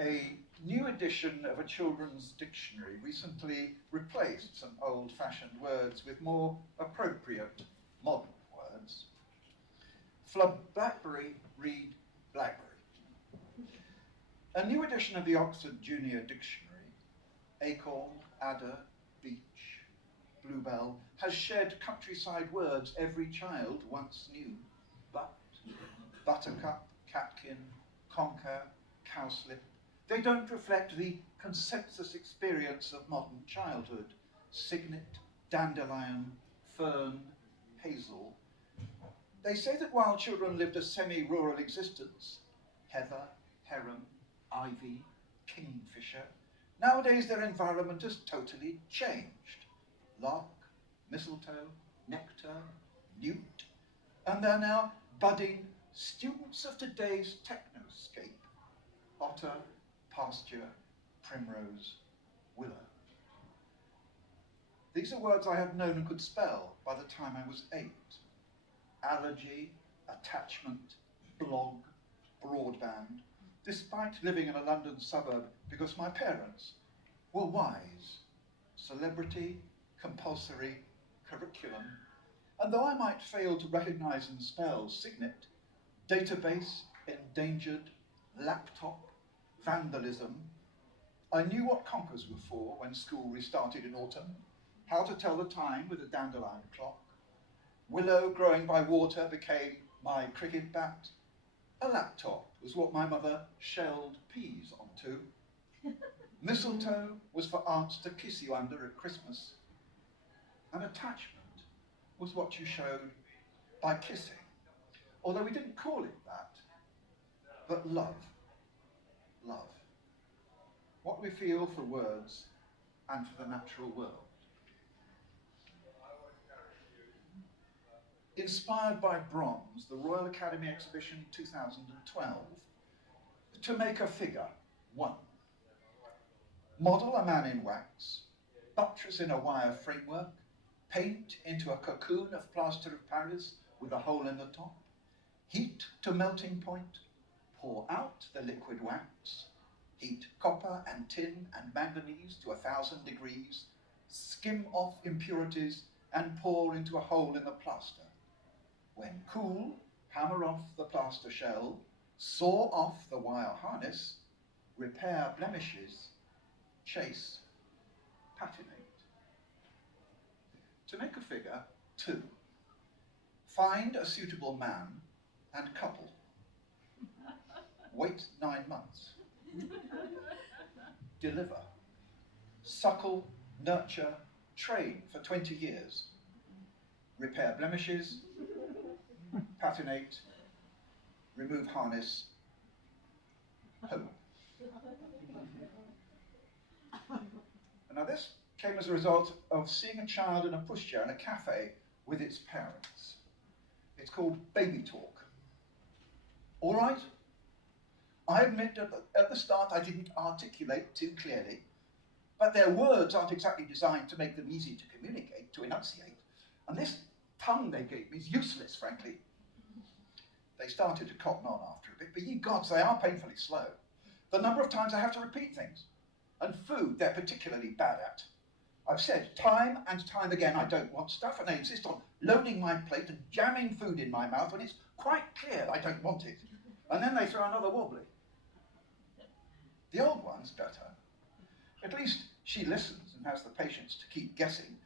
A new edition of a children's dictionary recently replaced some old-fashioned words with more appropriate modern words. Flub Blackberry, read Blackberry. A new edition of the Oxford Junior Dictionary, acorn, adder, beech, bluebell, has shed countryside words every child once knew. But, buttercup, catkin, conker, cowslip, they don't reflect the consensus experience of modern childhood. Cygnet, dandelion, fern, hazel. They say that while children lived a semi-rural existence, heather, heron, ivy, kingfisher, nowadays their environment has totally changed. Lark, mistletoe, nectar, newt, and they're now budding students of today's technoscape. Otter, pasture, primrose, willow. These are words I had known and could spell by the time I was 8. Allergy, attachment, blog, broadband, despite living in a London suburb because my parents were wise. Celebrity, compulsory, curriculum, and though I might fail to recognize and spell Cygnet, database, endangered, laptop, vandalism, I knew what conkers were for when school restarted in autumn, how to tell the time with a dandelion clock. Willow growing by water became my cricket bat. A laptop was what my mother shelled peas onto. Mistletoe was for aunts to kiss you under at Christmas. And attachment was what you showed by kissing, although we didn't call it that, but love. Love. What we feel for words and for the natural world. Inspired by bronze, the Royal Academy Exhibition 2012, to make a figure, 1. Model a man in wax, buttress in a wire framework, paint into a cocoon of plaster of Paris with a hole in the top, heat to melting point, pour out the liquid wax, heat copper and tin and manganese to 1,000 degrees, skim off impurities and pour into a hole in the plaster. When cool, hammer off the plaster shell, saw off the wire harness, repair blemishes, chase, patinate. To make a figure, 2. Find a suitable man and couple. Wait 9 months. Deliver. Suckle, nurture, train for 20 years. Repair blemishes, patinate, remove harness, home. And now this came as a result of seeing a child in a pushchair in a cafe with its parents. It's called baby talk. All right? I admit that at the start I didn't articulate too clearly, but their words aren't exactly designed to make them easy to communicate, to enunciate. And this tongue they gave me is useless, frankly. They started to cotton on after a bit, but ye gods, they are painfully slow. The number of times I have to repeat things. And food, they're particularly bad at. I've said time and time again I don't want stuff, and they insist on loading my plate and jamming food in my mouth when it's quite clear I don't want it. And then they throw another wobbly. The old one's better. At least she listens and has the patience to keep guessing.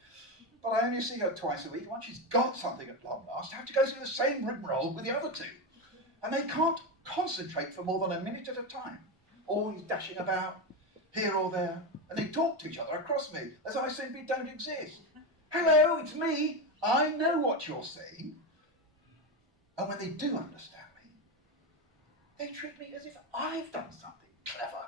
But I only see her twice a week. Once she's got something at long last, I have to go through the same rigmarole with the other 2. And they can't concentrate for more than a minute at a time. Always dashing about, here or there, and they talk to each other across me, as I simply don't exist. Hello, it's me. I know what you're saying. And when they do understand me, they treat me as if I've done something clever.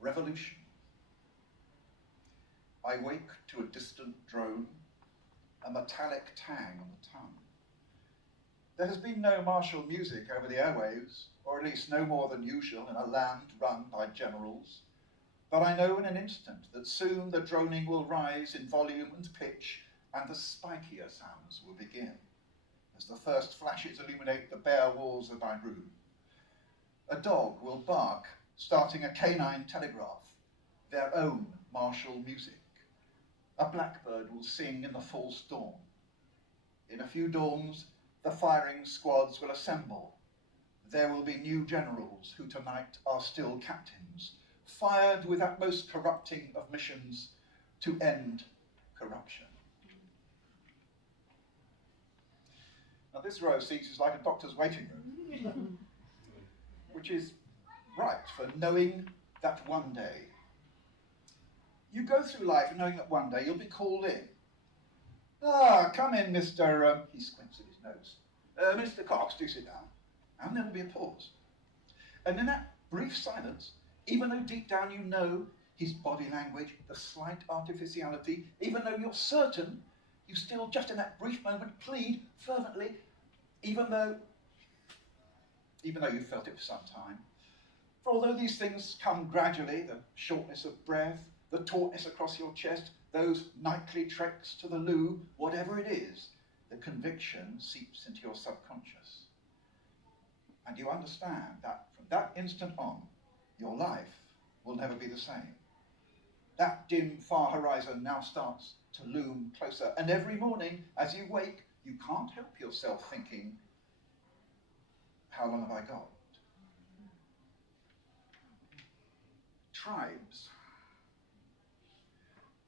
Revolution. I wake to a distant drone, a metallic tang on the tongue. There has been no martial music over the airwaves, or at least no more than usual in a land run by generals. But I know in an instant that soon the droning will rise in volume and pitch, and the spikier sounds will begin. as the first flashes illuminate the bare walls of my room. A dog will bark, starting a canine telegraph, their own martial music. A blackbird will sing in the false dawn. In a few dawns, the firing squads will assemble. There will be new generals who tonight are still captains, fired with that most corrupting of missions to end corruption. Now this row of seats is like a doctor's waiting room, which is right for knowing that one day. You go through life knowing that one day you'll be called in. Ah, come in, Mr. He squints at his nose. Mr. Cox, do sit down. And there will be a pause. And in that brief silence, even though deep down you know his body language, the slight artificiality, even though you're certain, you still just in that brief moment plead fervently, even though you've felt it for some time. For although these things come gradually, the shortness of breath, the tautness across your chest, those nightly treks to the loo, whatever it is, the conviction seeps into your subconscious. And you understand that from that instant on, your life will never be the same. That dim, far horizon now starts to loom closer. And every morning, as you wake, you can't help yourself thinking, how long have I got? Tribes.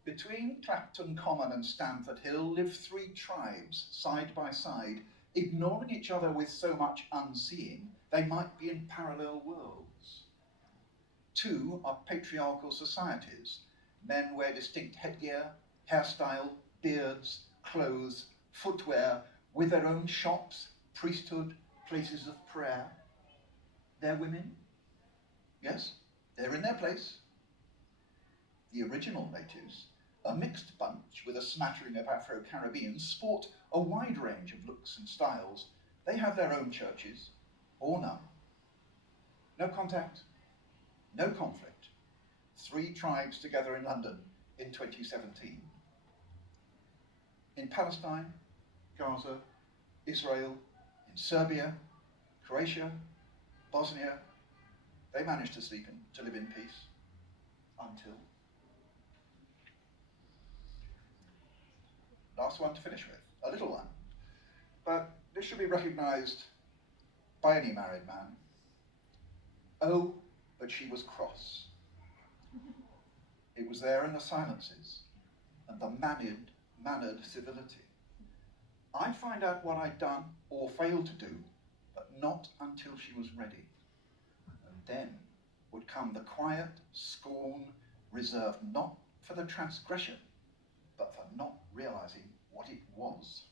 Between Clapton Common and Stamford Hill live 3 tribes, side by side, ignoring each other with so much unseeing, they might be in parallel worlds. 2 are patriarchal societies. Men wear distinct headgear, hairstyle, beards, clothes, footwear, with their own shops, priesthood, places of prayer. They're women. Yes, they're in their place. The original natives, a mixed bunch with a smattering of Afro-Caribbeans, sport a wide range of looks and styles. They have their own churches, or none. No contact, no conflict. 3 tribes together in London in 2017. In Palestine, Gaza, Israel, in Serbia, Croatia, Bosnia, they managed to live in peace until. Last one to finish with, a little one, but this should be recognised by any married man. Oh, but she was cross. It was there in the silences and the mannered civility. I'd find out what I'd done or failed to do, but not until she was ready. And then would come the quiet scorn reserved not for the transgression, but for not realising what it was.